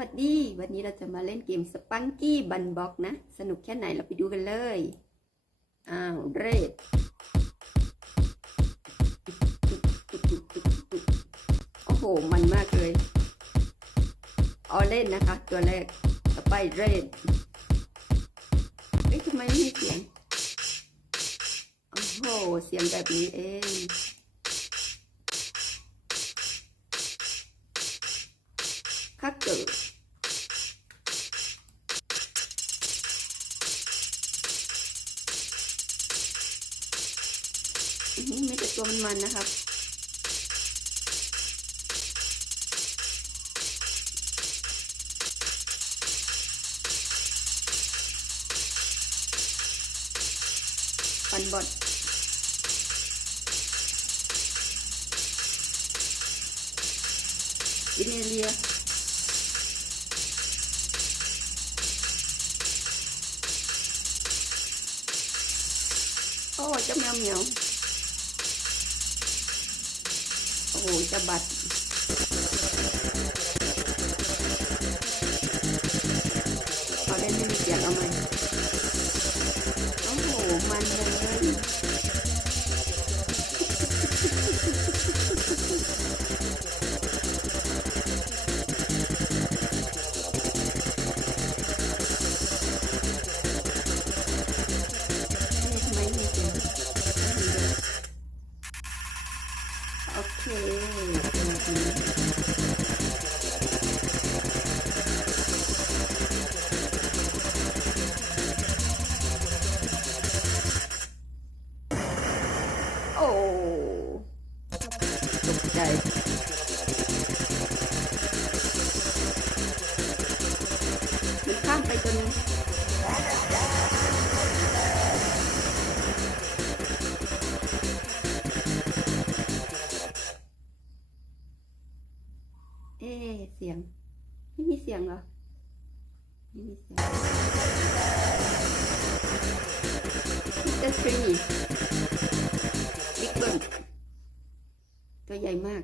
วัสดี วันนี้เราจะมาเล่นเกมสปังกี้บันบ็อกนะ สนุกแค่ไหนเราไปดูกันเลย อ้าว เรดโอ้โห มันมากเลยเอาเล่นนะคะ ตัวแรกต่อไปเรดเอ้ยทำไมไม่มีเสียง โอ้โห เสียงแบบนี้เองคักเตัวมันมันนะครับ ปั่นบดอินเนเลียโอ้เจ้าแมวเหมียว ওইটা বাটি เอ๊เสียง ไม่มีเสียงเหรอ ไม่มีเสียงมิสเตอร์ทรีบิ๊กเบิ้มตัวใหญ่มาก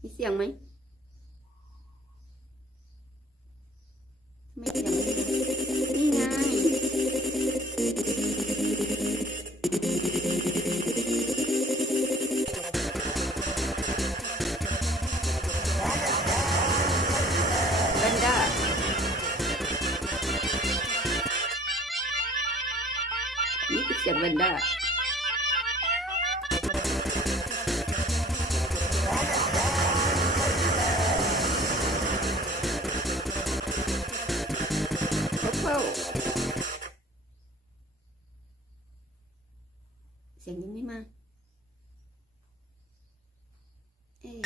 มีเสียงไหม ไม่เสียง benda. Siang ini mah Eh,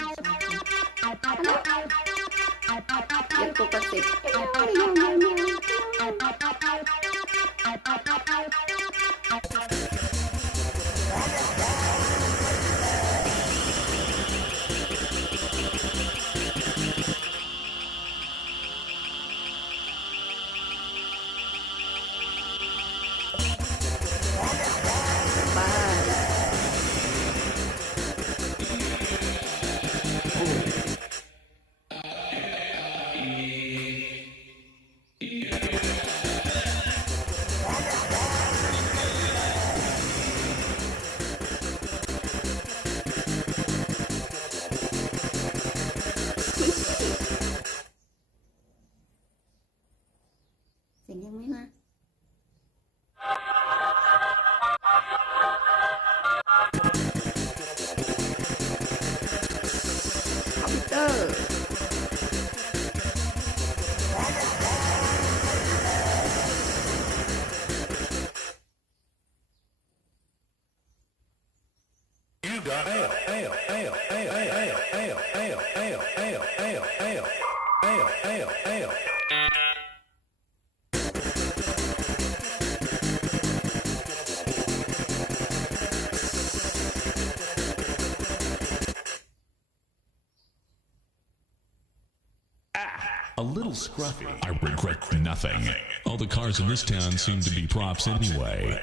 a little scruffy. I regret nothing. All the cars in this town seem to be props anyway.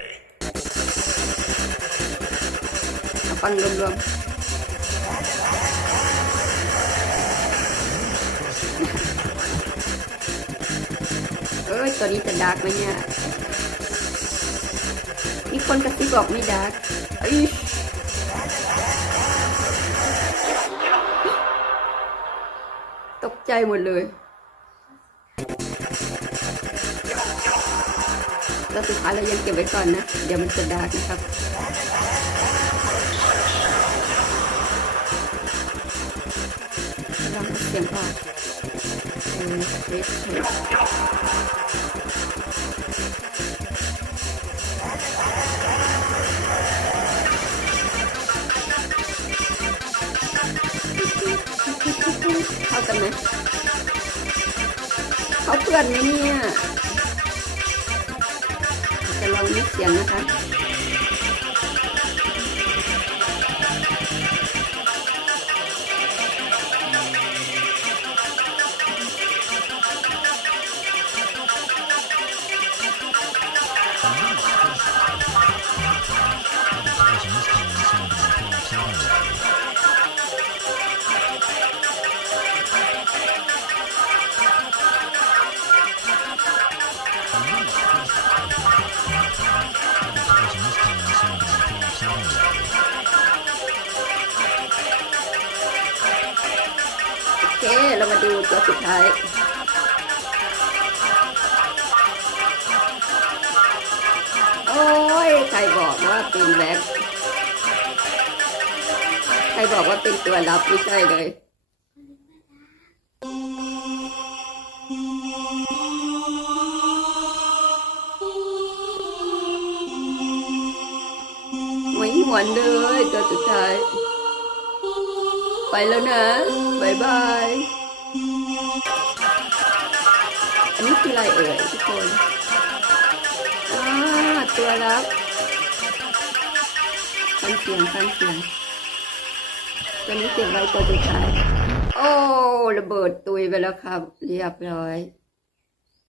Ang sorry dark แล้วสุดท้ายเรายังเก็บไว้ก่อนนะ เดี๋ยวมันจะดาร์กนะครับลองเสียงออกเออเรสเข้ากันไหมเขาเพื่อนไหมเนี่ย จะลองมิกเสียงนะคะ เคเรามาดูตัวสุดท้าย โอ้ย ใครบอกว่าเป็นแบ็คใครบอกว่าเป็นตัวรับไม่ใช่เลยไม่หวนเลยตัวสุดท้าย ไปแล้วนะบายบายอันนี้คืออะไรเอ่ยทุกคนอ่าตัวรับฟังเสียงฟังเสียงตัวนี้เสียงใบตัวสุดท้ายโอ้ระเบิดตุยไปแล้วครับ เรียบร้อย